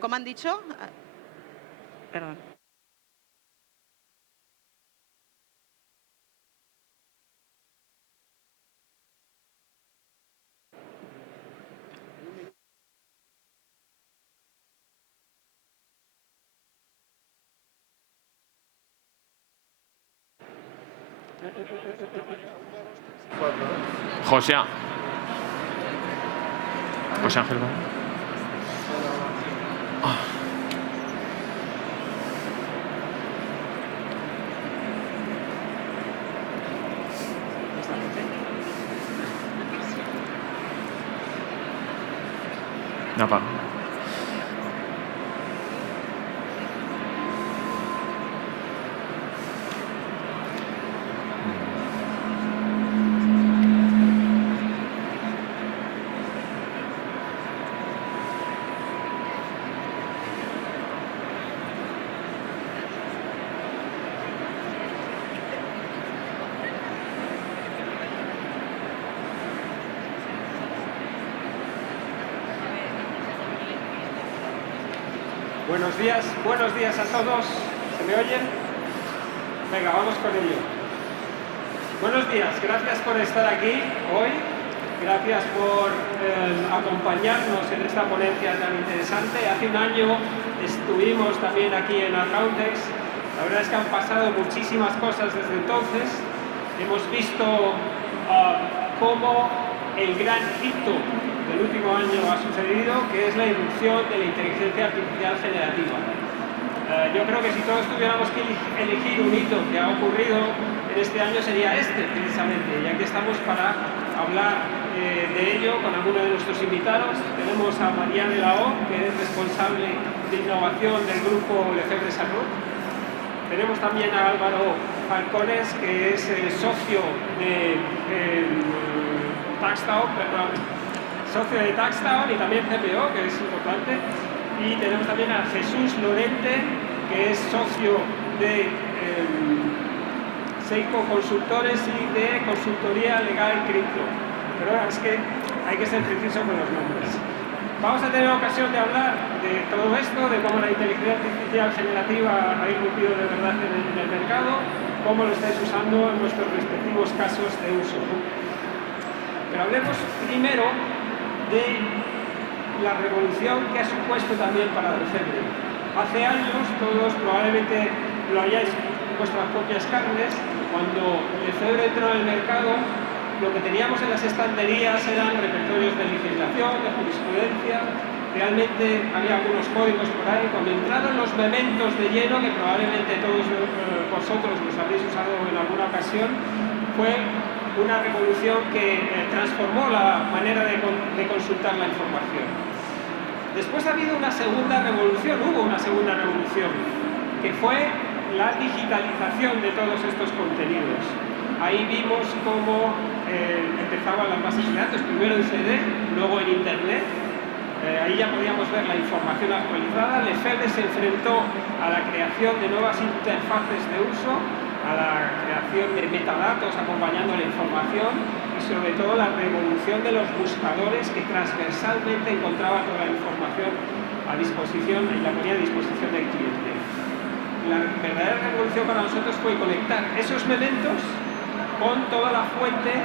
¿Cómo han dicho? Perdón. José Ángel. No apaga. Buenos días a todos. ¿Se me oyen? Venga, vamos con ello. Buenos días, gracias por estar aquí hoy. Gracias por acompañarnos en esta ponencia tan interesante. Hace un año estuvimos también aquí en Accountex. La verdad es que han pasado muchísimas cosas desde entonces. Hemos visto cómo el gran hito del último año ha sucedido, que es la irrupción de la inteligencia artificial generativa. Yo creo que si todos tuviéramos que elegir un hito que ha ocurrido en este año sería este, precisamente, y aquí estamos para hablar de ello con algunos de nuestros invitados. Tenemos a Marianne Lao, que es responsable de innovación del grupo Lefebvre Sarraut. Tenemos también a Álvaro Falcones, que es socio de Taxtown y también CPO, que es importante. Y tenemos también a Jesús Lorente, que es socio de Seiko Consultores y de Consultoría Legal Cripto. Pero es que hay que ser preciso con los nombres. Vamos a tener ocasión de hablar de todo esto, de cómo la inteligencia artificial generativa ha irrumpido de verdad en el mercado, cómo lo estáis usando en vuestros respectivos casos de uso, ¿no? Pero hablemos primero de la revolución que ha supuesto también para Lefebvre. Hace años, todos probablemente lo hayáis en vuestras propias carnes, cuando Lefebvre entró en el mercado, lo que teníamos en las estanterías eran repertorios de legislación, de jurisprudencia. Realmente había algunos códigos por ahí. Cuando entraron los mementos de lleno, que probablemente todos vosotros los habréis usado en alguna ocasión, fue una revolución que transformó la manera de consultar la información. Después ha habido una segunda revolución, hubo una segunda revolución, que fue la digitalización de todos estos contenidos. Ahí vimos cómo empezaban las bases de datos, primero en CD, luego en Internet. Ahí ya podíamos ver la información actualizada. Lefebvre se enfrentó a la creación de nuevas interfaces de uso, a la creación de metadatos acompañando la información y sobre todo la revolución de los buscadores que transversalmente encontraban toda la información a disposición y la ponía a disposición del cliente. La verdadera revolución para nosotros fue conectar esos mementos con toda la fuente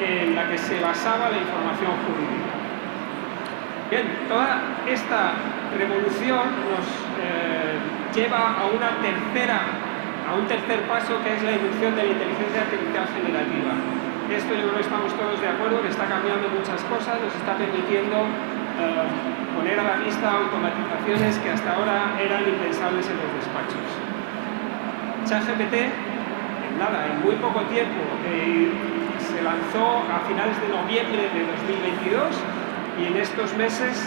en la que se basaba la información jurídica. Bien, toda esta revolución nos lleva a un tercer paso, que es la irrupción de la inteligencia artificial generativa. Esto yo creo que estamos todos de acuerdo, que está cambiando muchas cosas, nos está permitiendo poner a la vista automatizaciones que hasta ahora eran impensables en los despachos. ChatGPT, en muy poco tiempo, se lanzó a finales de noviembre de 2022 y en estos meses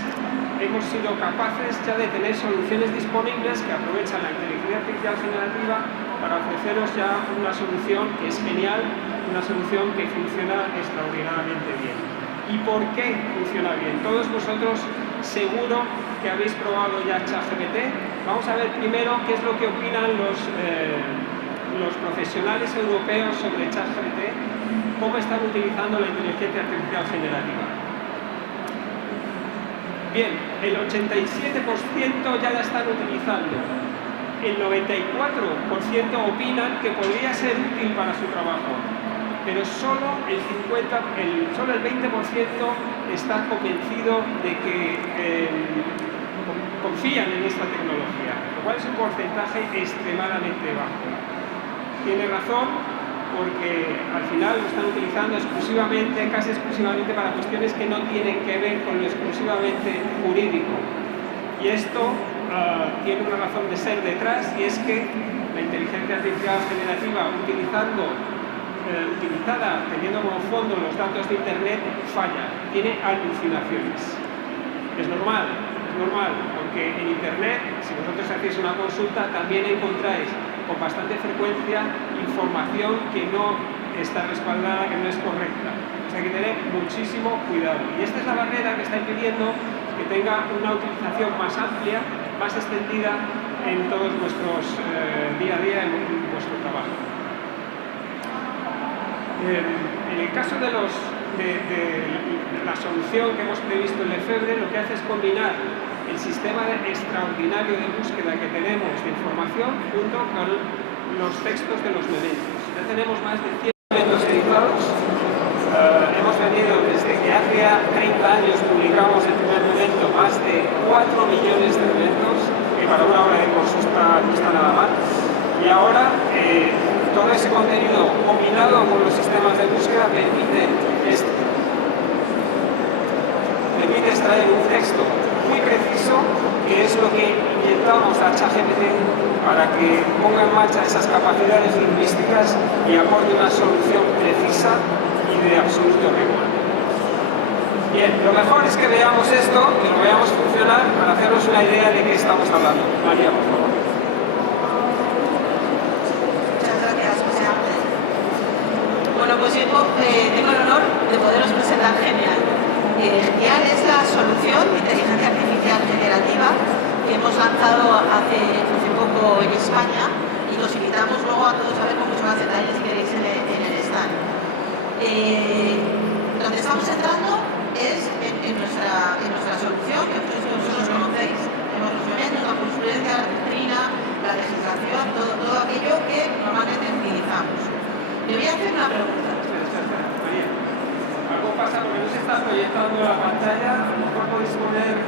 hemos sido capaces ya de tener soluciones disponibles que aprovechan la inteligencia artificial generativa para ofreceros ya una solución que es genial, una solución que funciona extraordinariamente bien. ¿Y por qué funciona bien? Todos vosotros seguro que habéis probado ya ChatGPT. Vamos a ver primero qué es lo que opinan los profesionales europeos sobre ChatGPT, cómo están utilizando la inteligencia artificial generativa. Bien, el 87% ya la están utilizando. El 94% opinan que podría ser útil para su trabajo, pero solo el 20% está convencido de que confían en esta tecnología, lo cual es un porcentaje extremadamente bajo. Tiene razón, porque al final lo están utilizando exclusivamente, casi exclusivamente para cuestiones que no tienen que ver con lo exclusivamente jurídico. Y esto tiene una razón de ser detrás, y es que la inteligencia artificial generativa utilizada teniendo como fondo los datos de Internet falla, tiene alucinaciones. Es normal, porque en Internet, si vosotros hacéis una consulta, también encontráis con bastante frecuencia información que no está respaldada, que no es correcta. O sea, hay que tener muchísimo cuidado. Y esta es la barrera que está impidiendo que tenga una utilización más amplia, más extendida en todos vuestros día a día, en vuestro trabajo. En el caso de la solución que hemos previsto en Lefebvre, lo que hace es combinar el sistema extraordinario de búsqueda que tenemos de información junto con los textos de los mementos. Ya tenemos más de 100 mementos editados. Hemos venido desde que hace 30 años publicamos el primer memento más de 4 millones de mementos, que para una obra de curso no está nada mal. Y ahora todo ese contenido combinado con los sistemas de búsqueda permite extraer un texto muy preciso, que es lo que inyectamos a ChatGPT para que ponga en marcha esas capacidades lingüísticas y aporte una solución precisa y de absoluto rigor. Bien, lo mejor es que veamos esto, que lo veamos funcionar para hacernos una idea de qué estamos hablando. María, por favor. Muchas gracias, José Ángel. Bueno, pues yo tengo el honor de poderos presentar Genial. Genial es la solución de inteligencia artificial generativa que hemos lanzado hace poco en España, y os invitamos luego a todos a ver con mucho más detalle si queréis en el stand. Donde estamos entrando es en nuestra solución, que vosotros conocéis. Tenemos los elementos, la jurisprudencia, la doctrina, la legislación, todo aquello que normalmente utilizamos. Le voy a hacer una pregunta. Espera, María. Algo pasa porque no se está proyectando la pantalla, a lo mejor podéis poner...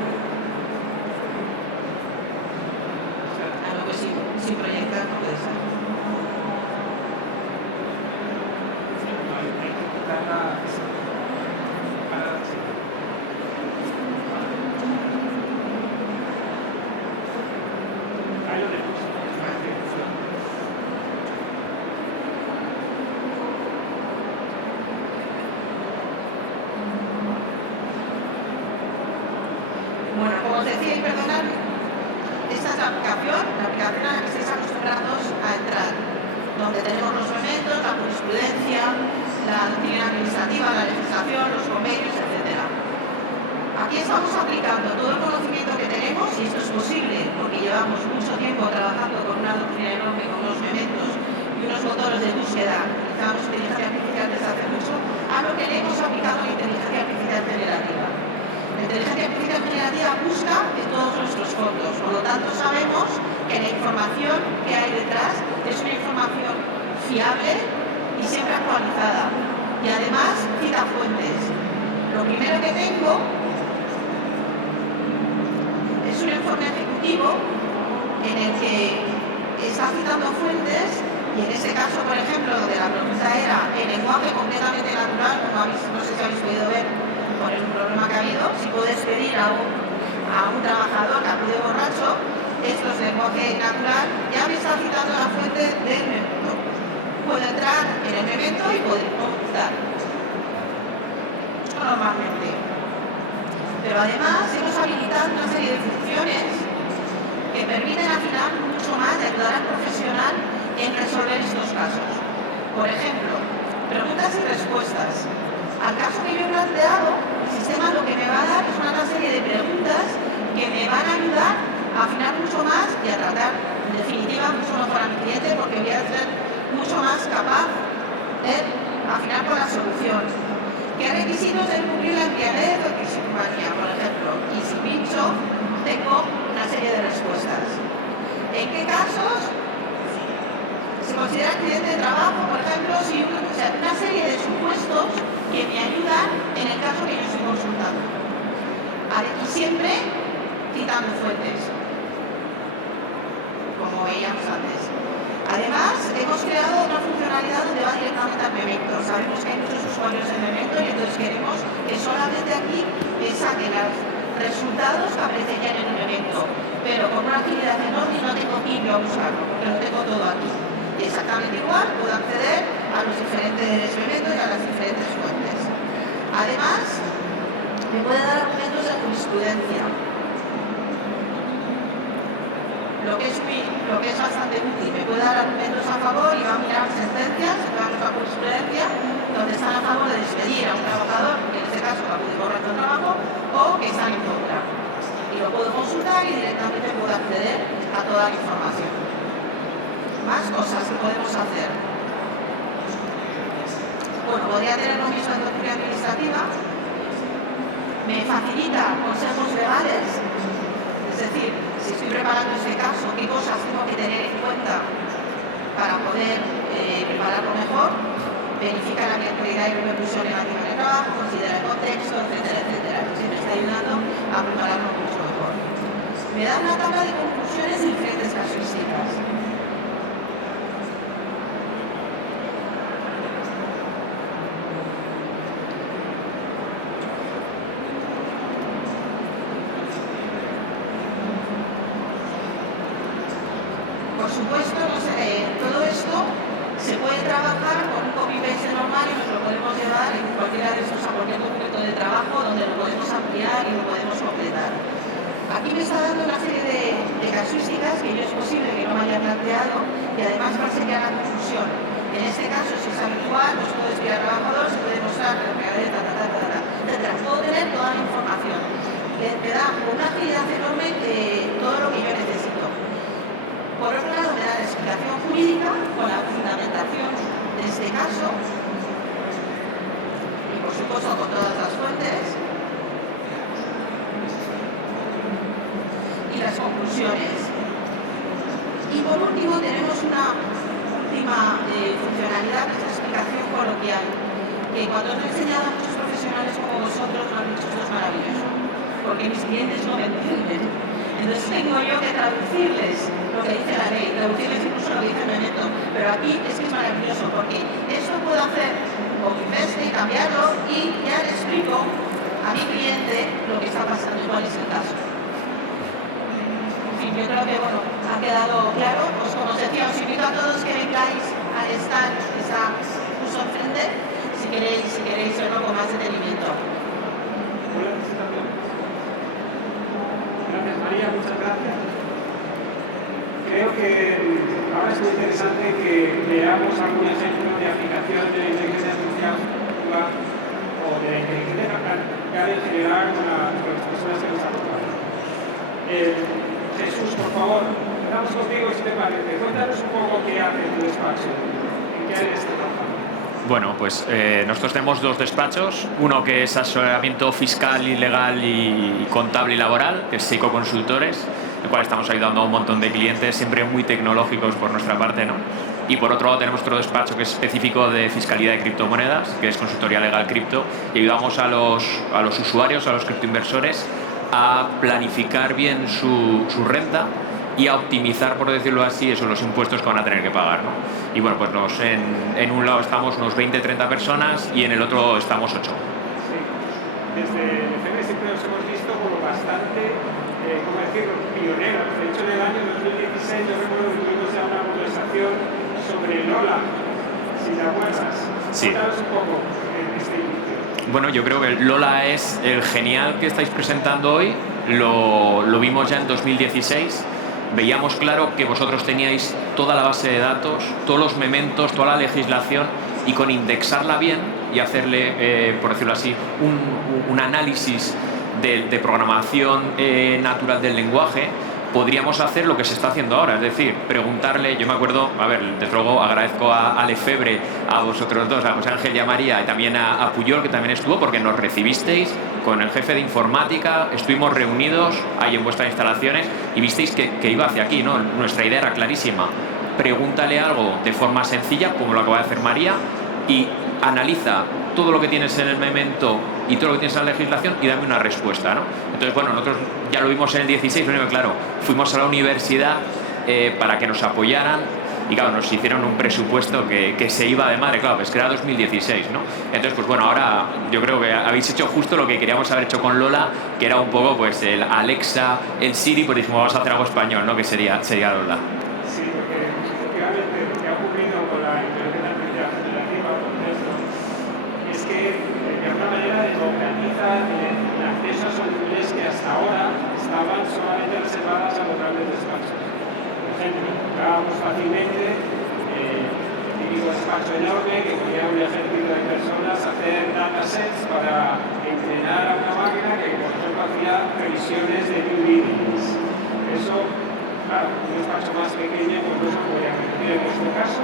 Algo que si proyecta no puede ser. Hay que quitarla... Ahí lo tenemos. Bueno, como os decía, y perdonadme, esta es la aplicación a la que estáis acostumbrados a entrar, donde tenemos los elementos, la jurisprudencia, la doctrina administrativa, la legislación, los convenios, etc. Aquí estamos aplicando todo el conocimiento que tenemos, y esto es posible porque llevamos mucho tiempo trabajando con una doctrina enorme, con unos elementos y unos motores de búsqueda. Utilizamos inteligencia artificial desde hace mucho, a lo que le hemos aplicado la inteligencia artificial generativa. La inteligencia artificial generativa busca en todos nuestros fondos, por lo tanto sabemos que la información que hay detrás es una información fiable y siempre actualizada, y además cita fuentes. Lo primero que tengo es un informe ejecutivo en el que está citando fuentes, y en este caso, por ejemplo, donde la pregunta era en lenguaje completamente natural, como no sé si habéis podido ver por el problema que ha habido, si puedes pedir a un trabajador que acude borracho, esto es lenguaje natural, ya me está citando la fuente del memento. Puedo entrar en el memento y poder consultar. Esto normalmente. Pero además hemos habilitado una serie de funciones que permiten afinar mucho más y ayudar al profesional en resolver estos casos. Por ejemplo, preguntas y respuestas. Al caso que yo he planteado, el sistema lo que me va a dar es una serie de preguntas que me van a ayudar a afinar mucho más y a tratar, en definitiva, mucho mejor a mi cliente, porque voy a ser mucho más capaz de afinar con la solución. ¿Qué requisitos debe cumplir la embriaguez o toxicomanía, por ejemplo? Y si Y siempre citando fuentes, como veíamos antes. Además, hemos creado otra funcionalidad donde va directamente al Memento. Sabemos que hay muchos usuarios en Memento y entonces queremos que solamente aquí saquen los resultados que aparecen ya en el Memento, pero con una agilidad enorme y no tengo que ir a buscarlo, porque lo tengo todo aquí. Y exactamente igual puedo acceder a los diferentes Mementos y a las diferentes fuentes. Además, me puede dar argumentos de jurisprudencia, lo que es bastante útil. Me puede dar argumentos a favor y va a mirar sentencias, vamos a jurisprudencia, donde están a favor de despedir a un trabajador, que en este caso va a poder correcto el trabajo, o que están en contra. Y lo puedo consultar y directamente puedo acceder a toda la información. Más cosas que podemos hacer. Bueno, podría tener lo mismo en doctrina administrativa. Me facilita consejos legales, es decir, si estoy preparando este caso, qué cosas tengo que tener en cuenta para poder prepararlo mejor, verifica la neutralidad y repercusión negativa en el trabajo, considera el contexto, etcétera, etcétera. Eso me está ayudando a prepararlo mucho mejor. Me da una tabla de conclusiones de diferentes casuísticas. Por supuesto, todo esto se puede trabajar con un copy-paste normal y nos lo podemos llevar en cualquiera de esos aportes concretos de trabajo donde lo podemos ampliar y lo podemos completar. Aquí me está dando una serie de casuísticas que yo es posible que no me haya planteado y además va a ser ya la conclusión. En este caso, si es habitual, pues puedo despedir al trabajador, se puede mostrar que etcétera. Puedo tener toda la información. Me da una agilidad enorme todo lo que yo necesito. Por otro lado, me da la explicación jurídica con la fundamentación de este caso y, por supuesto, con todas las fuentes y las conclusiones. Y por último, tenemos una última funcionalidad, que es la explicación coloquial, que cuando os he enseñado a muchos profesionales como vosotros, lo han dicho, esto es maravilloso, porque mis clientes no me entienden. Entonces tengo yo que traducirles lo que dice la ley, traducirles incluso lo que dice el Memento. Pero aquí es que es maravilloso, porque esto puedo hacer copy-paste, cambiarlo y ya le explico a mi cliente lo que está pasando y cuál es el caso. En fin, yo creo que bueno, ha quedado claro. Pues como os decía, os invito a todos que vengáis al stand que está justo enfrente, si queréis verlo con más detenimiento. Gracias, María, muchas gracias. Creo que ahora es muy interesante que veamos algún ejemplo de aplicación de la inteligencia artificial o de la inteligencia artificial en general con las personas que nos acompañan. Jesús, por favor, empezamos contigo si te parece. Cuéntanos un poco qué hace tu despacho, en qué áreas trabajas. Bueno, pues nosotros tenemos dos despachos, uno que es asesoramiento fiscal y legal y contable y laboral, que es Seiko Consultores, el cual estamos ayudando a un montón de clientes, siempre muy tecnológicos por nuestra parte, ¿no? Y por otro lado tenemos otro despacho que es específico de fiscalidad de criptomonedas, que es Consultoría Legal Cripto, y ayudamos a los usuarios, a los criptoinversores, a planificar bien su renta y a optimizar, por decirlo así, los impuestos que van a tener que pagar, ¿no? Y bueno, pues en un lado estamos unos 20-30 personas y en el otro estamos 8. Sí, desde el FEME siempre nos hemos visto como bastante, ¿cómo decirlo?, pioneros. De hecho, en el año 2016 yo recuerdo que tuvimos ya una conversación sobre Lola, si te acuerdas. Sí. Cuéntanos un poco este inicio. Bueno, yo creo que Lola es el genial que estáis presentando hoy. Lo vimos ya en 2016. Veíamos claro que vosotros teníais toda la base de datos, todos los mementos, toda la legislación, y con indexarla bien y hacerle, por decirlo así, un análisis de programación natural del lenguaje, podríamos hacer lo que se está haciendo ahora, es decir, preguntarle. Yo me acuerdo, a ver, desde luego agradezco a Lefebvre, a vosotros dos, a José Ángel y a María, y también a Puyol, que también estuvo, porque nos recibisteis con el jefe de informática, estuvimos reunidos ahí en vuestras instalaciones y visteis que iba hacia aquí, ¿no? Nuestra idea era clarísima: pregúntale algo de forma sencilla, como lo acaba de hacer María, y analiza todo lo que tienes en el memento y todo lo que tienes en la legislación y dame una respuesta, ¿no? Entonces, bueno, nosotros ya lo vimos en el 16, pero claro, fuimos a la universidad para que nos apoyaran y claro, nos hicieron un presupuesto que se iba de madre, claro, pues que era 2016, ¿no? Entonces, pues bueno, ahora yo creo que habéis hecho justo lo que queríamos haber hecho con Lola, que era un poco pues el Alexa, el Siri, pues dijimos vamos a hacer algo español, ¿no? Que sería Lola. Sí, porque efectivamente lo que ha ocurrido con la inteligencia artificial generativa, por ejemplo, es que de alguna manera democratiza el acceso a soluciones que hasta ahora estaban solamente reservadas a los grandes despachos. Por ejemplo, hablábamos fácilmente típico despacho enorme que ponía un ejército de personas a hacer datasets para entrenar a una máquina que, por ejemplo, hacía previsiones de due diligence. Eso, claro, un despacho más pequeño pues no se podía permitir. En vuestro caso,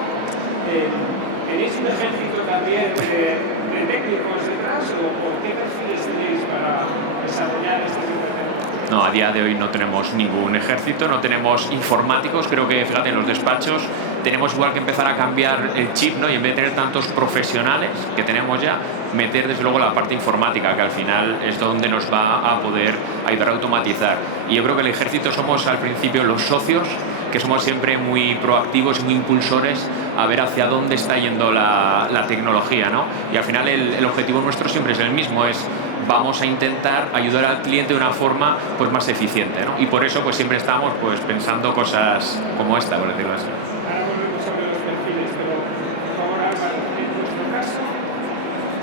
¿tenéis un ejército también de técnicos detrás o qué perfiles tenéis para desarrollar este tipo de técnicas? No, a día de hoy no tenemos ningún ejército, no tenemos informáticos. Creo que, fíjate, en los despachos tenemos igual que empezar a cambiar el chip, ¿no? Y en vez de tener tantos profesionales que tenemos ya, meter desde luego la parte informática, que al final es donde nos va a poder ayudar a automatizar. Y yo creo que el ejército somos al principio los socios, que somos siempre muy proactivos y muy impulsores a ver hacia dónde está yendo la tecnología, ¿no? Y al final el objetivo nuestro siempre es el mismo, es vamos a intentar ayudar al cliente de una forma pues más eficiente, ¿no? Y por eso pues siempre estamos pues pensando cosas como esta, por decirlo así. Ahora volvemos sobre los perfiles, pero por favor, Álvaro, en nuestro caso,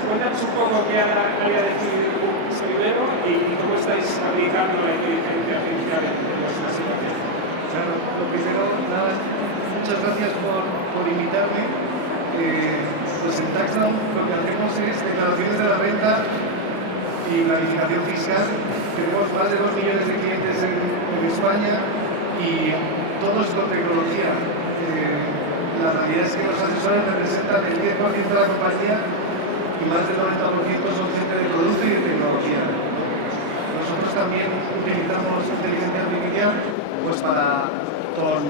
cuéntanos un poco qué área de primero y cómo estáis aplicando la inteligencia artificial en vuestra situación. Claro, lo primero, nada, muchas gracias por invitarme. Pues en Taxdown lo que hacemos es declaraciones de la renta y planificación fiscal. Tenemos más de 2 millones de clientes en España y todos con tecnología. La realidad es que los asesores representan el 10% de la compañía y más del 90% son gente de producto y de tecnología. Nosotros también utilizamos inteligencia artificial pues para, con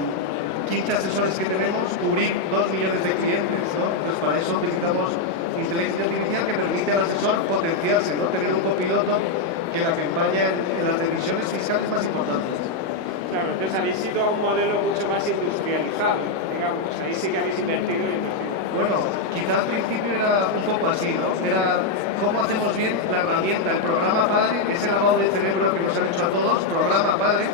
15 asesores que tenemos, cubrir 2 millones de clientes, ¿no? Entonces para eso utilizamos inteligencia artificial que permite al asesor potenciarse, ¿no? Tener un copiloto que la acompaña en las decisiones fiscales más importantes. Claro, entonces habéis sido a un modelo mucho más industrializado, digamos, ahí sí que habéis invertido en... Bueno, quizá al principio era un poco así, ¿no? Era cómo hacemos bien la herramienta, el programa padre, ese lavado de cerebro que nos han hecho a todos, programa padre,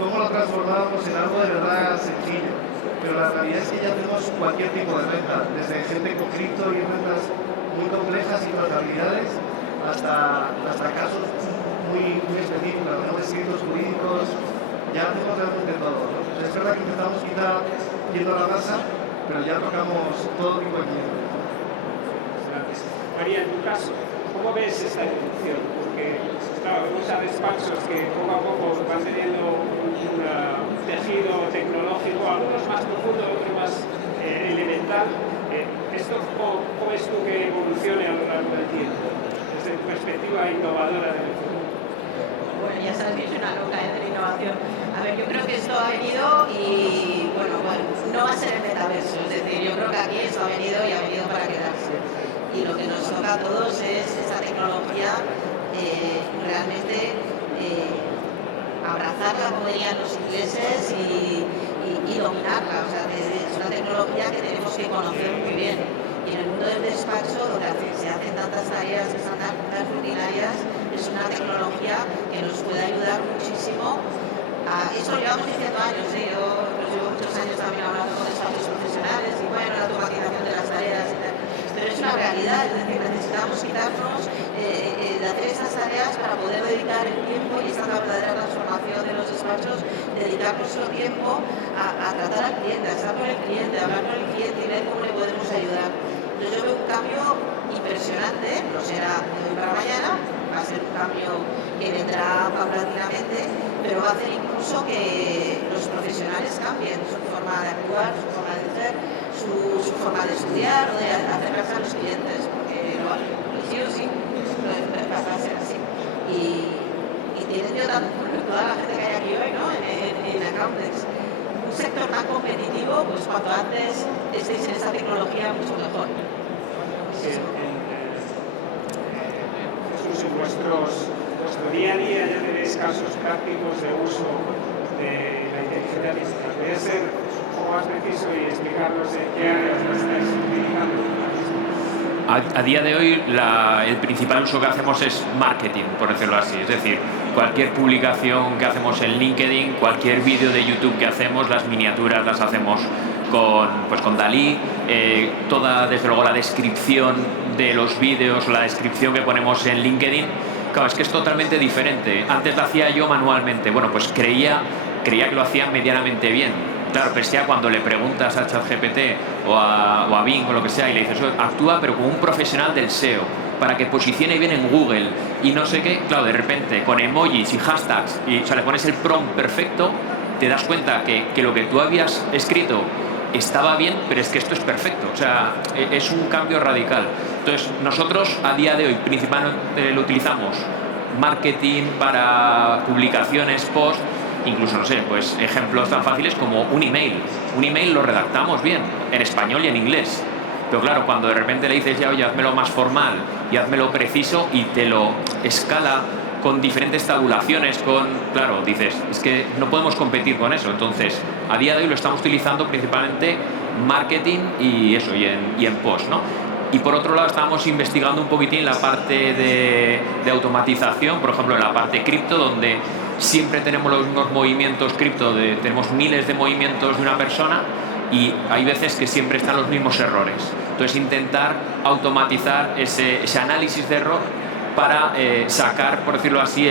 cómo lo transformábamos en algo de verdad sencillo. Pero la realidad es que ya tenemos cualquier tipo de renta, desde gente con cripto y rentas muy complejas y trazabilidades, hasta casos muy específicos, ¿no? Escritos jurídicos, ya hacemos realmente todo, ¿no? O sea, es verdad que empezamos quizá yendo a la masa, pero ya tocamos todo tipo de clientes. María, en tu caso, ¿cómo ves esta evolución? Porque, claro, vemos a despachos que poco a poco van teniendo un tejido tecnológico, algunos más profundo, otros más elemental. ¿Esto cómo ves tú que evolucione a lo largo del tiempo, desde tu perspectiva innovadora del futuro? Bueno, ya sabes que soy una loca de la innovación. A ver, yo creo que esto ha venido y, bueno, no va a ser el metaverso. Es decir, yo creo que aquí esto ha venido y ha venido para quedarse. Y lo que nos toca a todos es esta tecnología realmente abrazarla, como dirían los ingleses, y dominarla. O sea, es una tecnología que tenemos que conocer muy bien. Y en el mundo del despacho, donde se hacen tantas tareas que son tan rutinarias, es una tecnología que nos puede ayudar muchísimo. Eso lo llevamos diciendo años, yo llevo muchos años también hablando con despachos profesionales y bueno, la automatización de las tareas y tal. Pero es una realidad, es decir, necesitamos quitarnos de hacer esas tareas para poder dedicar el tiempo y esta es la verdadera transformación de los despachos, dedicar nuestro tiempo a tratar al cliente, a estar con el cliente, a hablar con el cliente y ver cómo le podemos ayudar. Entonces yo veo un cambio impresionante, no será de hoy para mañana, va a ser un cambio que vendrá paulatinamente, pero va a hacer incluso que los profesionales cambien su forma de actuar, su forma de ser, su forma de estudiar o de acercarse a los clientes, porque sí o sí va a ser así. Y tienen yo toda la gente que hay aquí hoy, ¿no? en Accountex, un sector tan competitivo, pues cuanto antes estéis en esta tecnología, mucho mejor. En vuestro día a día ya tenéis casos prácticos de uso de la inteligencia artificial. Podría ser un poco más preciso y explicarnos en qué áreas la estáis utilizando. A día de hoy el principal uso que hacemos es marketing, por decirlo así. Es decir, cualquier publicación que hacemos en LinkedIn, cualquier vídeo de YouTube que hacemos, las miniaturas las hacemos con Dalí, toda, desde luego, la descripción de los vídeos, la descripción que ponemos en LinkedIn. Claro, es que es totalmente diferente. Antes lo hacía yo manualmente. Bueno, pues creía que lo hacía medianamente bien. Claro, pero ya cuando le preguntas a ChatGPT o a Bing o lo que sea y le dices, actúa pero como un profesional del SEO para que posicione bien en Google y no sé qué, claro, de repente con emojis y hashtags, o sea, le pones el prompt perfecto, te das cuenta que lo que tú habías escrito estaba bien, pero es que esto es perfecto, o sea, es un cambio radical. Entonces, nosotros a día de hoy principalmente lo utilizamos marketing para publicaciones, post. Incluso, no sé, pues ejemplos tan fáciles como un email. Un email lo redactamos bien, en español y en inglés. Pero claro, cuando de repente le dices ya, oye, hazmelo más formal y hazmelo preciso y te lo escala con diferentes tabulaciones, claro, dices, es que no podemos competir con eso. Entonces, a día de hoy lo estamos utilizando principalmente marketing y eso, y en post, ¿no? Y por otro lado estamos investigando un poquitín la parte de automatización, por ejemplo en la parte cripto, donde siempre tenemos los mismos movimientos cripto, tenemos miles de movimientos de una persona y hay veces que siempre están los mismos errores. Entonces intentar automatizar ese análisis de error para sacar, por decirlo así,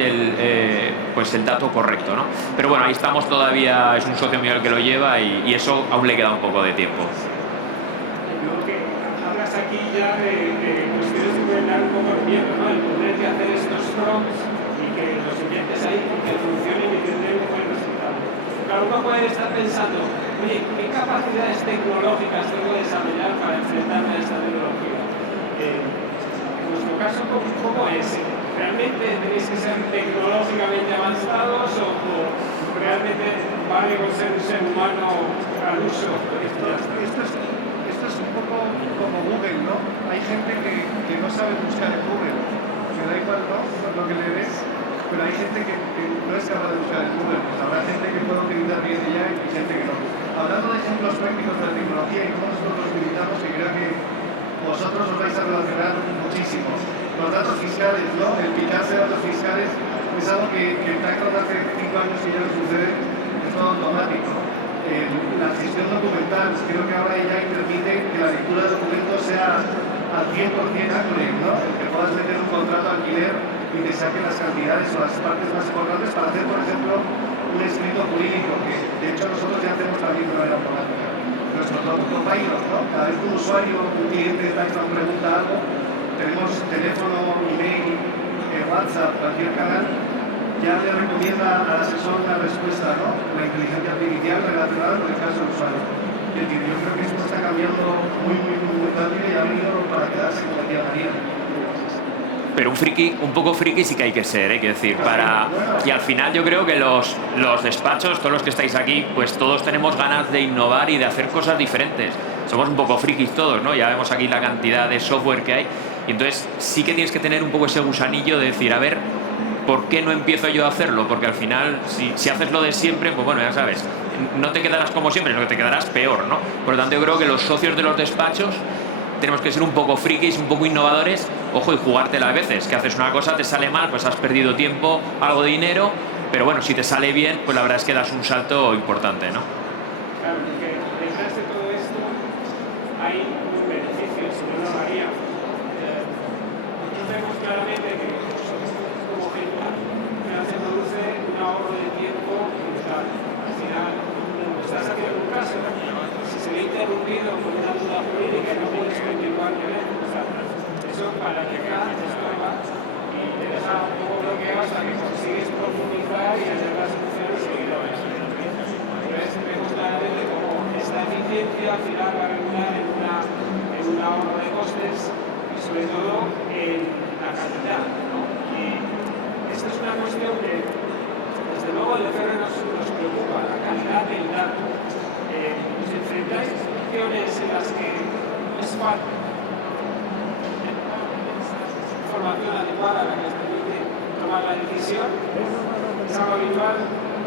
pues el dato correcto, ¿no? Pero bueno, ahí estamos todavía, es un socio mío el que lo lleva y eso aún le queda un poco de tiempo. Aquí ya de cuestiones que pueden dar un poco de miedo, ¿no? El poder de hacer estos prompts y que los oyentes ahí que funcionen y que den un buen resultado. Claro, uno puede estar pensando, oye, ¿qué capacidades tecnológicas tengo que desarrollar para enfrentarme a esta tecnología? En nuestro caso, ¿cómo es? ¿Realmente tenéis que ser tecnológicamente avanzados o realmente vale con ser un ser humano al uso? Esto es un poco como Google, ¿no? Hay gente que no sabe buscar en Google. Me da igual, ¿no? Lo que le des, pero hay gente que no es capaz de buscar en Google. Pues habrá gente que puede utilizar bien ella y gente que no. Hablando de ejemplos prácticos de la tecnología y cómo nosotros los utilizamos, que creo que vosotros os vais a relacionar muchísimo. Los datos fiscales, ¿no? El picarse de datos fiscales es algo que en Tacron hace 5 años que ya no sucede, es todo automático. La gestión documental, creo que ahora ya permite que la lectura de documentos sea al 100% accurate, ¿no? El que puedas meter un contrato de alquiler y te saquen las cantidades o las partes más importantes para hacer, por ejemplo, un escrito jurídico, que de hecho nosotros ya hacemos también de manera automática. Nuestro producto Pilot, ¿no? Cada vez que un usuario, un cliente de Tacron pregunta algo, tenemos teléfono, email, WhatsApp, cualquier canal, ya le recomienda al asesor una respuesta, ¿no? La inteligencia artificial relacionada con el caso del usuario. Es decir, yo creo que esto está cambiando muy rápido y ha venido para quedarse, como decía María. Pero un poco friki sí que hay que ser, ¿eh? Quiero decir, y al final yo creo que los despachos, todos los que estáis aquí, pues todos tenemos ganas de innovar y de hacer cosas diferentes. Somos un poco frikis todos, ¿no? Ya vemos aquí la cantidad de software que hay. Y entonces sí que tienes que tener un poco ese gusanillo de decir, a ver, ¿por qué no empiezo yo a hacerlo? Porque al final, si haces lo de siempre, pues bueno, ya sabes, no te quedarás como siempre, sino que te quedarás peor, ¿no? Por lo tanto, yo creo que los socios de los despachos tenemos que ser un poco frikis, un poco innovadores, ojo, y jugártela a veces, que haces una cosa, te sale mal, pues has perdido tiempo, algo de dinero, pero bueno, si te sale bien, pues la verdad es que das un salto importante, ¿no? Claro, porque detrás de todo esto hay un beneficio, si no lo haría. Nosotros vemos claramente que como Genial se produce un ahorro de tiempo brutal. Al final, estás haciendo un caso, si se ve interrumpido por una duda jurídica y no tienes un tiempo que ver, eso para que cada estorba y te deja un poco bloqueado hasta que consigues profundizar y hacer las soluciones y seguir avanzando. Entonces, vemos claramente cómo esta eficiencia al final va a redundar en un ahorro de costes y sobre todo en la calidad, ¿no? Y esta es una cuestión que, desde luego, el FR nos preocupa, la calidad del dato. Nos enfrentáis a situaciones en las que no es fácil información adecuada a la que os permite la decisión. Es algo habitual,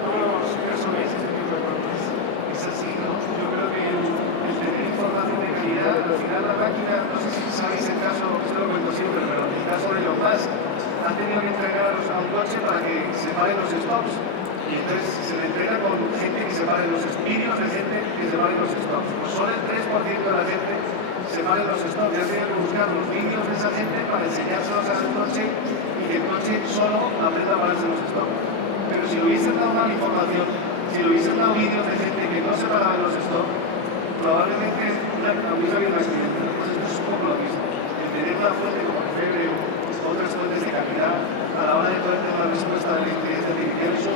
¿cómo lo resuméis este tipo de normas? Es así, ¿no? Yo creo que el tener información de calidad, al final la máquina, no sé si sabéis el caso, esto lo cuento siempre, pero en el caso de Elon Musk, han tenido que entrenar a un coche para que separen los stops. Y entonces se le entrena con gente que separe los vídeos de gente que separen los stops. Pues solo el 3% de la gente separe los stops. Ya tienen que buscar los vídeos de esa gente para enseñárselos al coche y que el coche solo aprenda a pararse los stops. Pero si le hubiesen dado mala información, si le hubiesen dado vídeos de gente que no separaba los stops, probablemente hubiese habido un accidente. Pues esto es un poco lo mismo. El tener una fuente como el Febre o otras fuentes de calidad a la hora de poder tener una respuesta de la inteligencia artificial es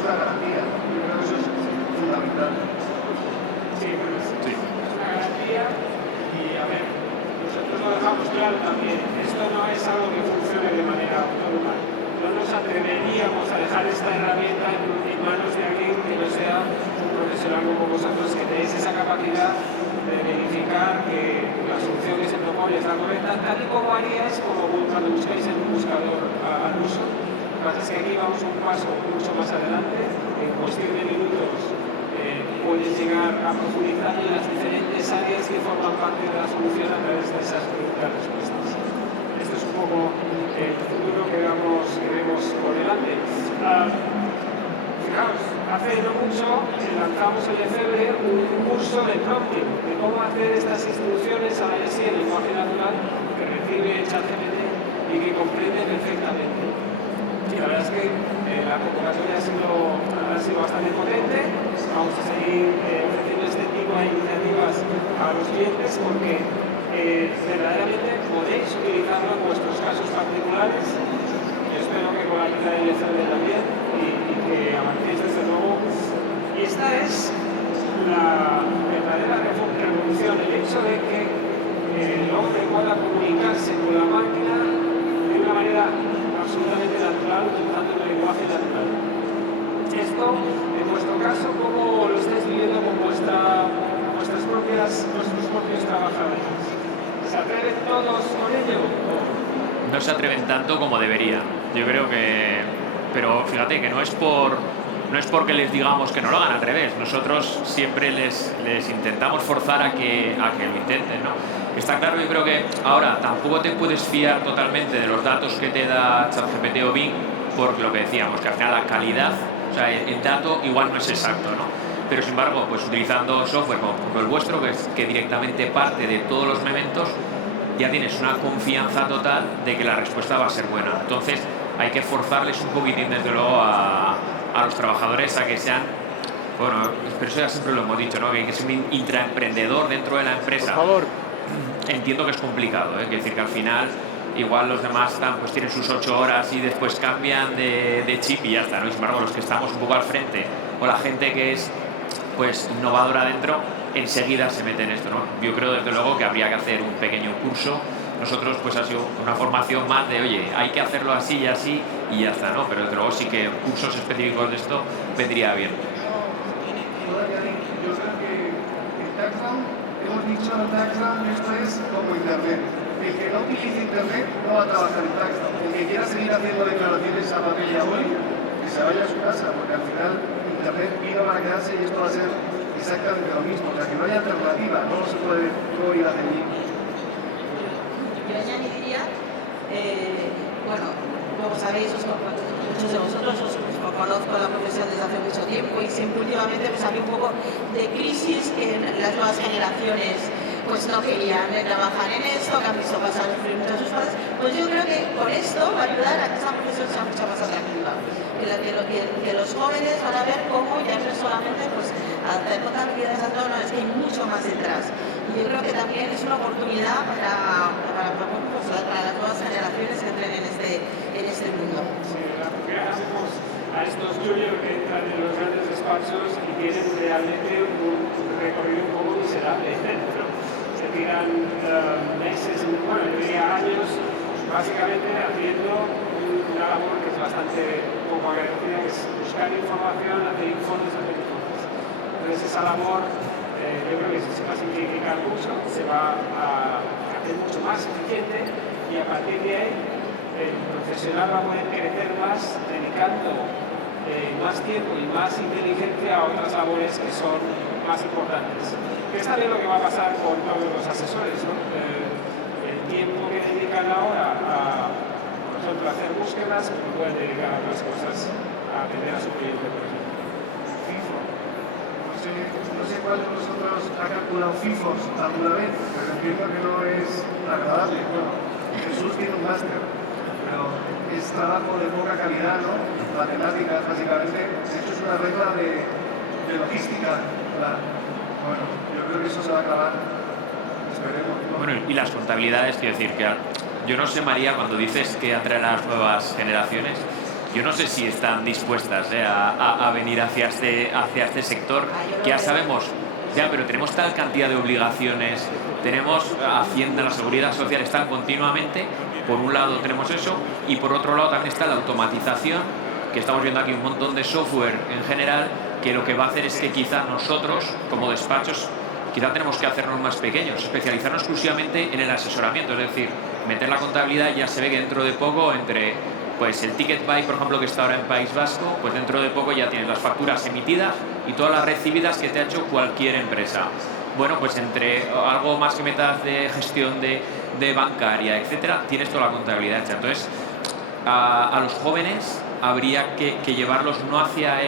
una garantía. Yo creo que eso es fundamental. Sí, pero es una garantía y, a ver, nosotros lo dejamos claro también. Esto no es algo que funcione de manera autónoma. No nos atreveríamos a dejar esta herramienta en manos de alguien que no sea un profesional como vosotros, que tenéis esa capacidad de verificar que la solución que se propone es la correcta, tal y como haríais como cuando buscáis en un buscador al uso. Lo que pasa es que aquí vamos un paso mucho más adelante. En cuestión de minutos puedes llegar a profundizar en las diferentes áreas que forman parte de la solución a través de esas preguntas respuestas. Esto es un poco el futuro que vemos por delante. Fijaos, hace no mucho lanzamos en Lefebvre un curso de prompting, de cómo hacer estas instrucciones a la ESI en lenguaje natural que recibe ChatGPT y que comprende perfectamente. Y la verdad es que la convocatoria ha sido bastante potente. Vamos a seguir ofreciendo este tipo de iniciativas a los clientes porque verdaderamente podéis utilizarlo en vuestros casos particulares. Yo espero que con la ayuda de Lefebvre también y que avancéis desde luego. Y esta es la verdadera revolución, el hecho de que el hombre pueda comunicarse con la máquina de una manera absolutamente natural, utilizando el lenguaje natural. Esto, en vuestro caso, ¿cómo lo estáis viviendo con vuestros propios trabajadores? ¿Se atreven todos con ello? No se atreven tanto como deberían. Yo creo que... Pero fíjate que no es porque les digamos que no lo hagan, al revés. Nosotros siempre les intentamos forzar a que lo intenten, ¿no? Está claro, yo creo que ahora tampoco te puedes fiar totalmente de los datos que te da ChatGPT o Bing, por lo que decíamos, que al final la calidad, o sea, el dato igual no es exacto, ¿no? Pero sin embargo, pues utilizando software como el vuestro, que directamente parte de todos los mementos, ya tienes una confianza total de que la respuesta va a ser buena. Entonces hay que forzarles un poquitín, desde luego, a los trabajadores a que sean, bueno, pero eso ya siempre lo hemos dicho, ¿no? Que hay que ser un intraemprendedor dentro de la empresa. Por favor. Entiendo que es complicado, ¿eh? Quiero decir que al final igual los demás pues tienen sus 8 horas y después cambian de chip y ya está, ¿no? Y sin embargo, los que estamos un poco al frente o la gente que es pues innovadora dentro, enseguida se mete en esto, ¿no? Yo creo desde luego que habría que hacer un pequeño curso. Nosotros pues ha sido una formación más de, oye, hay que hacerlo así y así y ya está, ¿no? Pero desde luego sí que cursos específicos de esto vendría bien. Yo creo que el taxdown, hemos dicho el taxdown, esto es como Internet. El que no utilice Internet no va a trabajar en taxdown. El que quiera seguir haciendo declaraciones a papel y a boli, que se vaya a su casa, porque al final Internet vino para quedarse y esto va a ser exactamente lo mismo. O sea, que no hay alternativa, no se puede no ir a allí. Yo añadiría, bueno, como sabéis, muchos de vosotros os conozco la profesión desde hace mucho tiempo y siempre últimamente pues había un poco de crisis que las nuevas generaciones pues no querían trabajar en esto, que han visto pasar mucho a sus padres. Pues yo creo que con esto va a ayudar a que esta profesión sea mucho más atractiva. Que los jóvenes van a ver cómo ya no es solamente pues hacer contabilidades de entorno, es que hay mucho más detrás. Y yo creo que también es una oportunidad para las nuevas generaciones que entren en este mundo. Sí, porque hacemos a estos juniors que entran en los grandes despachos y tienen realmente un recorrido un poco miserable dentro. Se tiran meses, bueno, yo diría años, básicamente haciendo una labor que es bastante poco agradecida, que es buscar información, hacer informes. Entonces esa labor yo creo que se va a simplificar mucho, se va a hacer mucho más eficiente y a partir de ahí el profesional va a poder crecer más dedicando más tiempo y más inteligencia a otras labores que son más importantes. Que es también lo que va a pasar con todos los asesores, ¿no? El tiempo que dedican ahora a, por ejemplo, a hacer búsquedas, lo pueden dedicar a otras cosas, a atender a su cliente, por ejemplo. FIFO. No sé cuál de vosotros ha calculado FIFOs alguna vez, pero entiendo que no es agradable. Bueno, Jesús tiene un máster, pero es trabajo de poca calidad, ¿no? Matemáticas, básicamente. Esto es una regla de logística. Bueno, yo creo que eso se va a acabar. Esperemos, ¿no? Bueno, y las contabilidades, quiero decir que yo no sé, María, cuando dices que atraen a las nuevas generaciones, yo no sé si están dispuestas a venir hacia este sector, que ya sabemos, ya, pero tenemos tal cantidad de obligaciones, tenemos Hacienda, la Seguridad Social, están continuamente, por un lado tenemos eso, y por otro lado también está la automatización, que estamos viendo aquí un montón de software en general, que lo que va a hacer es que quizá nosotros, como despachos, quizá tenemos que hacernos más pequeños, especializarnos exclusivamente en el asesoramiento, es decir, meter la contabilidad. Ya se ve que dentro de poco, entre pues el Ticket Buy, por ejemplo, que está ahora en País Vasco, pues dentro de poco ya tienes las facturas emitidas y todas las recibidas que te ha hecho cualquier empresa. Bueno, pues entre algo más que metas de gestión de bancaria, etcétera, tienes toda la contabilidad hecha. Entonces, a los jóvenes habría que llevarlos no hacia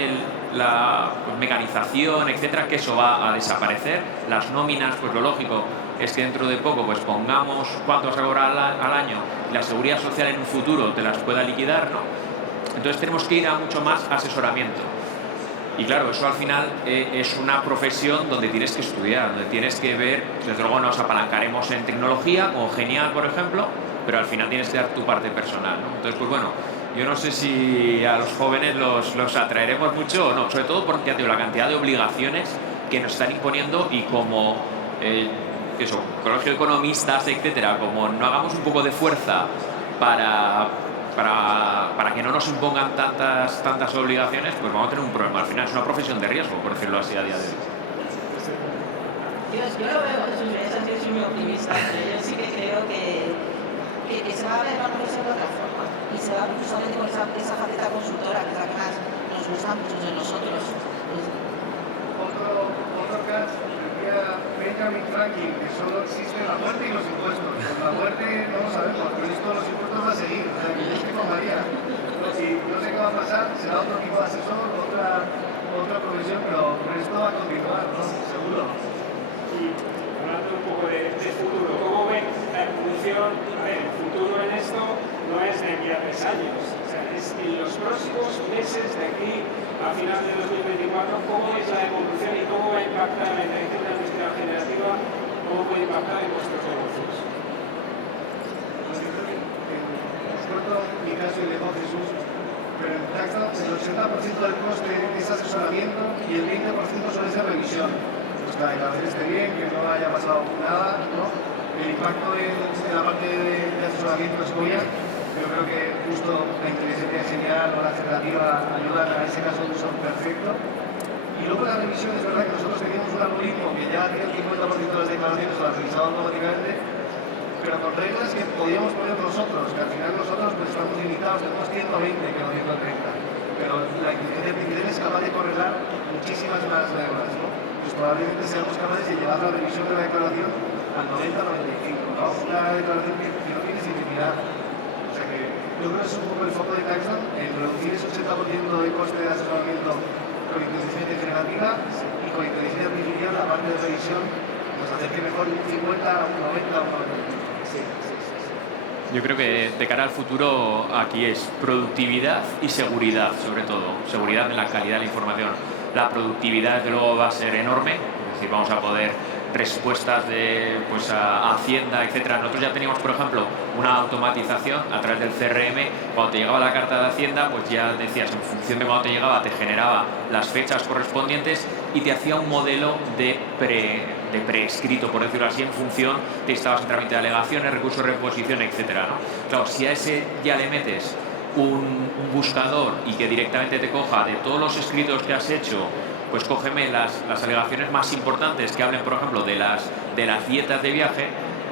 la mecanización, etcétera, que eso va a desaparecer. Las nóminas, pues lo lógico es que dentro de poco pues pongamos cuánto se cobra al año y la Seguridad Social en un futuro te las pueda liquidar, ¿no? Entonces tenemos que ir a mucho más asesoramiento. Y claro, eso al final es una profesión donde tienes que estudiar, donde tienes que ver, desde luego nos apalancaremos en tecnología, como Genial, por ejemplo, pero al final tienes que dar tu parte personal, ¿no? Entonces, pues bueno, yo no sé si a los jóvenes los atraeremos mucho o no, sobre todo porque la cantidad de obligaciones que nos están imponiendo y como colegio de economistas, etcétera, como no hagamos un poco de fuerza para que no nos impongan tantas obligaciones, pues vamos a tener un problema. Al final es una profesión de riesgo, por decirlo así, a día de hoy. Yo lo veo, yo soy muy optimista, pero yo sí que creo que se va a ver la profesión de otra forma y se va a ver justamente con esa faceta consultora, que es la que más nos gusta a muchos de nosotros. Otro caso, decía Benjamin Franklin, que solo existe la muerte y los impuestos. Pues la muerte no lo sabemos, pero esto los impuestos va a seguir. O sea, que yo estoy con María. Si no sé qué va a pasar, será otro tipo de asesor, otra profesión, pero esto va a continuar, ¿no? Seguro. Y hablando un poco de futuro, ¿cómo ven la evolución? A ver, el futuro en esto no es de aquí a 3 años, o sea, es en los próximos meses de aquí a final de 2024, ¿cómo es la evolución y cómo va a impactar la inteligencia artificial generativa, cómo puede impactar en vuestros negocios? Pues yo creo que os cuento mi caso y dejo a Jesús, pero en Taxa el 80% del coste es asesoramiento y el 20% suele ser revisión. Pues que la declaración esté bien, que no haya pasado nada, ¿no? El impacto en la parte de asesoramiento es obvia. Yo creo que justo la inteligencia genial o la generativa ayudan a ese caso de uso perfecto. Y luego la revisión, es verdad que nosotros teníamos un algoritmo que ya hacía el 50% de las declaraciones, las revisaba automáticamente, pero con reglas que podíamos poner nosotros, que al final nosotros pues, estamos limitados, tenemos 120 que no 130. Pero la inteligencia artificial es capaz de correlar muchísimas más reglas, ¿no? Pues probablemente seamos capaces de llevar la revisión de la declaración al 90-95, ¿no? Una declaración que no tiene simplicidad. O sea que yo creo que es un poco el foco de Taxon, en reducir ese 80% de coste de asesoramiento con inteligencia generativa y con inteligencia artificial la parte de revisión, pues hacer que mejor un 50, un 90, un 90. Sí. Yo creo que de cara al futuro aquí es productividad y seguridad, sobre todo. Seguridad en la calidad de la información. La productividad, desde luego, va a ser enorme. Es decir, vamos a poder respuestas a Hacienda, etcétera. Nosotros ya teníamos, por ejemplo, una automatización a través del CRM. Cuando te llegaba la carta de Hacienda, pues ya decías, en función de cuando te llegaba, te generaba las fechas correspondientes y te hacía un modelo de preescrito, por decirlo así, en función de estabas en trámite de alegaciones, recursos de reposición, etcétera, ¿no? Claro, si a ese ya le metes un buscador y que directamente te coja de todos los escritos que has hecho, pues cógeme las alegaciones más importantes que hablen, por ejemplo, de las dietas de viaje,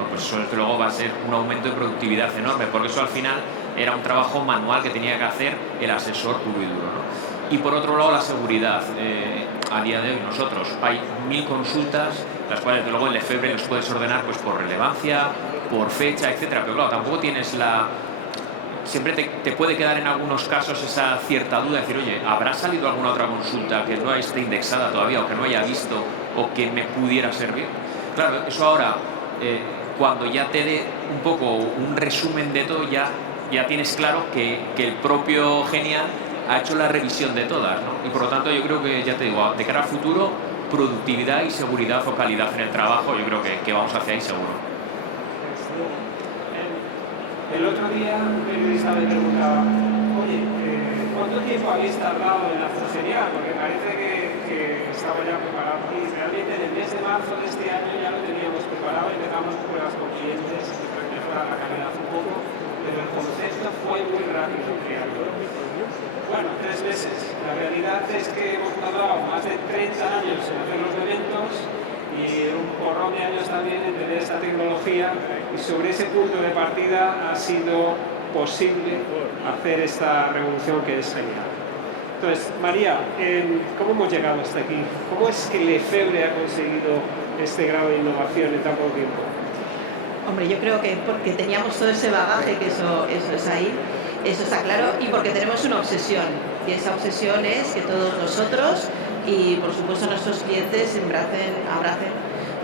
pues eso desde luego va a ser un aumento de productividad enorme, porque eso al final era un trabajo manual que tenía que hacer el asesor puro y duro, ¿no? Y por otro lado, la seguridad. A día de hoy nosotros hay 1000 consultas, las cuales luego en Lefebvre los puedes ordenar pues por relevancia, por fecha, etcétera, pero claro, tampoco tienes la... Siempre te puede quedar en algunos casos esa cierta duda de decir, oye, ¿habrá salido alguna otra consulta que no esté indexada todavía o que no haya visto o que me pudiera servir? Claro, eso ahora, cuando ya te dé un poco un resumen de todo, ya tienes claro que el propio Genial ha hecho la revisión de todas, ¿no? Y por lo tanto yo creo que, ya te digo, de cara al futuro, productividad y seguridad o calidad en el trabajo, yo creo que vamos hacia ahí seguro. El otro día un periodista me preguntaba, oye, ¿cuánto tiempo habéis tardado en hacer Genial? Porque parece que estaba ya preparado. Y realmente en el mes de marzo de este año ya lo teníamos preparado, empezamos pruebas con clientes para mejorar la calidad un poco, pero el concepto fue muy rápido crearlo. Bueno, 3 meses. La realidad es que hemos tardado más de 30 años en hacer los eventos y un porrón de años también en tener esta tecnología, y sobre ese punto de partida ha sido posible hacer esta revolución que es Genial. Entonces, María, ¿cómo hemos llegado hasta aquí? ¿Cómo es que Lefebvre ha conseguido este grado de innovación en tan poco tiempo? Hombre, yo creo que porque teníamos todo ese bagaje, que eso es ahí, eso está claro, y porque tenemos una obsesión, y esa obsesión es que todos nosotros y por supuesto nuestros clientes abracen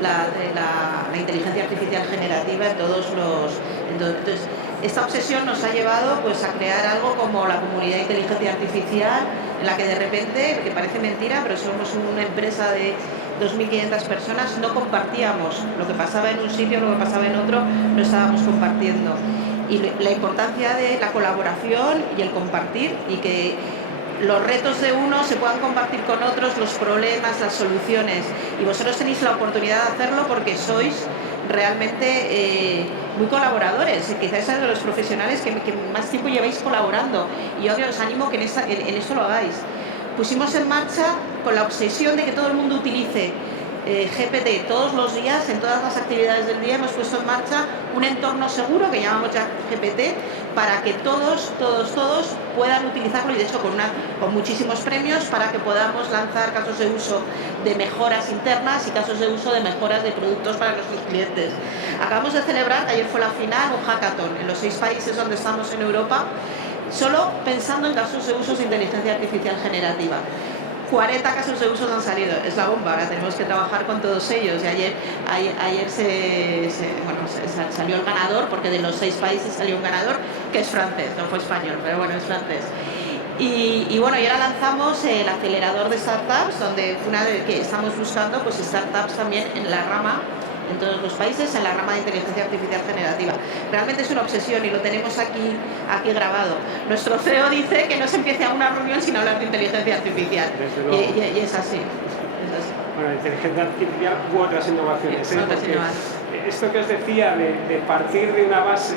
la inteligencia artificial generativa en todos los... Entonces, esta obsesión nos ha llevado pues, a crear algo como la comunidad de inteligencia artificial, en la que de repente, que parece mentira, pero somos una empresa de 2.500 personas, no compartíamos lo que pasaba en un sitio, lo que pasaba en otro, no estábamos compartiendo. Y la importancia de la colaboración y el compartir, y que los retos de uno se puedan compartir con otros, los problemas, las soluciones, y vosotros tenéis la oportunidad de hacerlo porque sois realmente muy colaboradores, y quizás es de los profesionales que más tiempo lleváis colaborando, y yo os animo que en eso lo hagáis. Pusimos en marcha con la obsesión de que todo el mundo utilice GPT todos los días, en todas las actividades del día. Hemos puesto en marcha un entorno seguro que llamamos ya GPT, para que todos puedan utilizarlo, y de hecho con muchísimos premios, para que podamos lanzar casos de uso de mejoras internas y casos de uso de mejoras de productos para nuestros clientes. Acabamos de celebrar, ayer fue la final, un hackathon en los 6 países donde estamos en Europa, solo pensando en casos de uso de inteligencia artificial generativa. 40 casos de uso han salido, es la bomba, ahora tenemos que trabajar con todos ellos, y ayer salió el ganador, porque de los 6 países salió un ganador que es francés, no fue español, pero bueno, es francés. Y bueno, y ahora lanzamos el acelerador de startups, donde que estamos buscando pues startups también en la rama, en todos los países, en la rama de inteligencia artificial generativa. Realmente es una obsesión y lo tenemos aquí grabado. Nuestro CEO dice que no se empiece a una reunión sin hablar de inteligencia artificial. Y es así. Bueno, inteligencia artificial u otras innovaciones. Esto que os decía de partir de una base,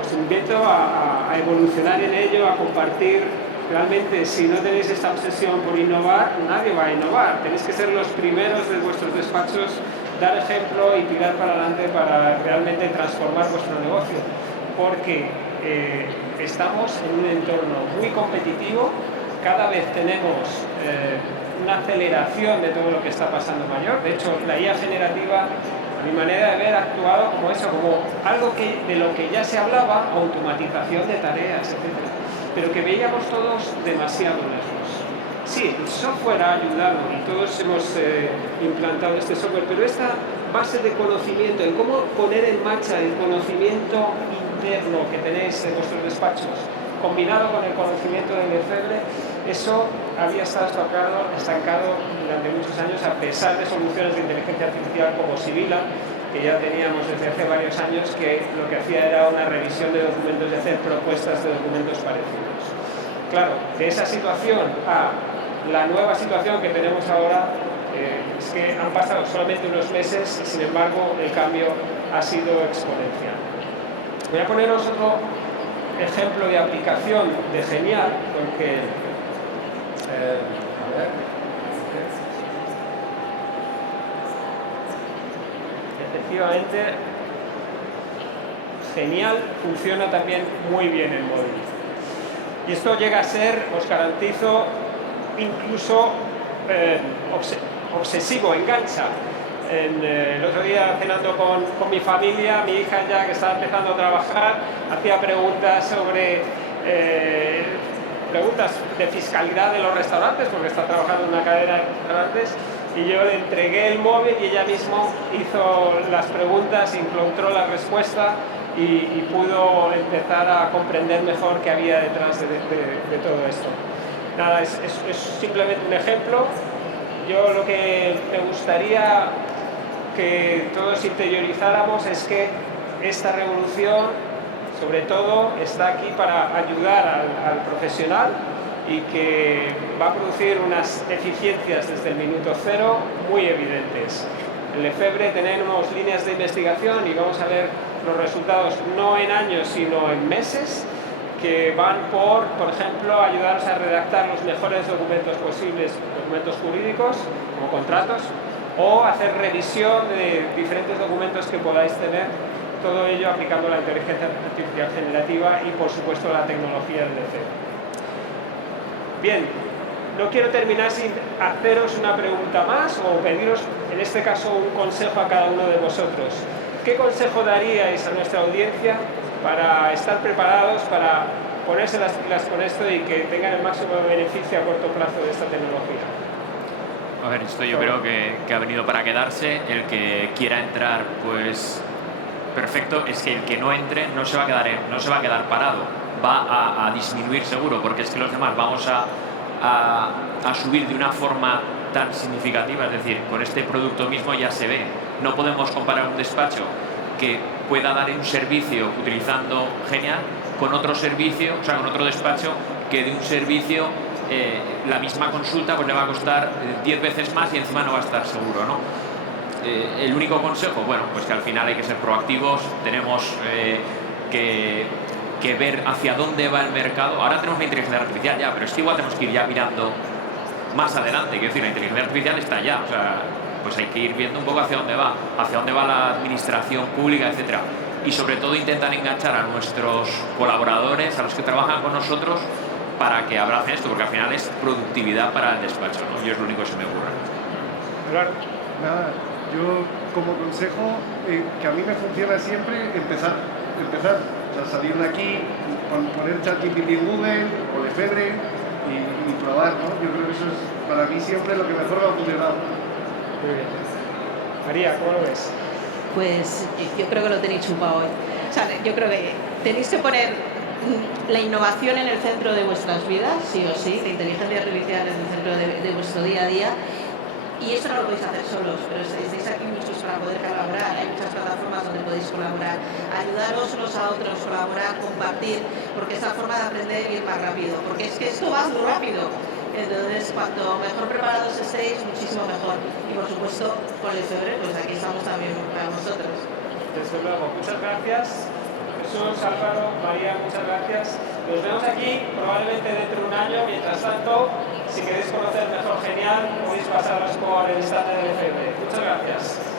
os invito a evolucionar en ello, a compartir. Realmente, si no tenéis esta obsesión por innovar, nadie va a innovar. Tenéis que ser los primeros de vuestros despachos, dar ejemplo y tirar para adelante para realmente transformar vuestro negocio, porque estamos en un entorno muy competitivo, cada vez tenemos una aceleración de todo lo que está pasando mayor. De hecho, la IA generativa, a mi manera de ver, ha actuado como eso, como algo de lo que ya se hablaba, automatización de tareas, etc., pero que veíamos todos demasiado lejos. Sí, el software ha ayudado y todos hemos implantado este software, pero esta base de conocimiento, el cómo poner en marcha el conocimiento interno que tenéis en vuestros despachos, combinado con el conocimiento de Lefebvre, eso había estado estancado durante muchos años, a pesar de soluciones de inteligencia artificial como Sibila, que ya teníamos desde hace varios años, que lo que hacía era una revisión de documentos y hacer propuestas de documentos parecidos. Claro, de esa situación a la nueva situación que tenemos ahora, es que han pasado solamente unos meses y sin embargo el cambio ha sido exponencial. Voy a poneros otro ejemplo de aplicación de Genial, porque efectivamente genial, funciona también muy bien el móvil. Y esto llega a ser, os garantizo, incluso obsesivo, engancha. El otro día cenando con mi familia, mi hija ya que estaba empezando a trabajar, hacía preguntas sobre preguntas de fiscalidad de los restaurantes, porque está trabajando en una cadena de restaurantes, y yo le entregué el móvil y ella mismo hizo las preguntas, encontró la respuesta y pudo empezar a comprender mejor qué había detrás de todo esto. Nada, es simplemente un ejemplo. Yo lo que me gustaría que todos interiorizáramos es que esta revolución, sobre todo, está aquí para ayudar al profesional y que va a producir unas eficiencias desde el minuto cero muy evidentes. En Lefebvre tenemos líneas de investigación y vamos a ver los resultados no en años sino en meses, que van por ejemplo, ayudaros a redactar los mejores documentos posibles, documentos jurídicos como contratos, o hacer revisión de diferentes documentos que podáis tener, todo ello aplicando la inteligencia artificial generativa y por supuesto la tecnología del DC. Bien, no quiero terminar sin haceros una pregunta más o pediros en este caso un consejo a cada uno de vosotros. ¿Qué consejo daríais a nuestra audiencia para estar preparados para ponerse las pilas con esto y que tengan el máximo beneficio a corto plazo de esta tecnología? A ver, esto yo creo que ha venido para quedarse. El que quiera entrar, pues perfecto. Es que el que no entre no se va a quedar parado, va a disminuir seguro, porque es que los demás vamos a subir de una forma tan significativa. Es decir, con este producto mismo ya se ve. No podemos comparar un despacho que pueda dar un servicio utilizando Genial con otro servicio, o sea, con otro despacho que de un servicio la misma consulta pues le va a costar 10 veces más y encima no va a estar seguro, ¿no? El único consejo, bueno, pues que al final hay que ser proactivos, tenemos que ver hacia dónde va el mercado. Ahora tenemos la inteligencia artificial ya, pero es que igual tenemos que ir ya mirando más adelante. Quiero decir, la inteligencia artificial está ya, o sea, pues hay que ir viendo un poco hacia dónde va la administración pública, etcétera. Y sobre todo intentan enganchar a nuestros colaboradores, a los que trabajan con nosotros, para que abracen esto, porque al final es productividad para el despacho, ¿no? Yo es lo único que se me ocurre. Nada, yo como consejo, que a mí me funciona siempre, empezar. O sea, salir de aquí, poner ChatGPT en Google o Lefebvre y probar, ¿no? Yo creo que eso es para mí siempre lo que mejor me ha funcionado. Muy bien. María, ¿cómo lo ves? Pues yo creo que lo tenéis chupado hoy. O sea, yo creo que tenéis que poner la innovación en el centro de vuestras vidas, sí o sí, la inteligencia artificial en el centro de vuestro día a día. Y eso no lo podéis hacer solos, pero estáis aquí muchos para poder colaborar. Hay muchas plataformas donde podéis colaborar. Ayudaros unos a otros, colaborar, compartir, porque es la forma de aprender y ir más rápido. Porque es que esto va muy rápido. Entonces, cuanto mejor preparados estéis, muchísimo mejor. Y por supuesto, con Lefebvre, pues aquí estamos también para vosotros. Desde luego, muchas gracias. Jesús, Álvaro, María, muchas gracias. Nos vemos aquí probablemente dentro de un año. Mientras tanto, si queréis conocer mejor Genial, podéis pasaros por el stand de Lefebvre. Muchas gracias.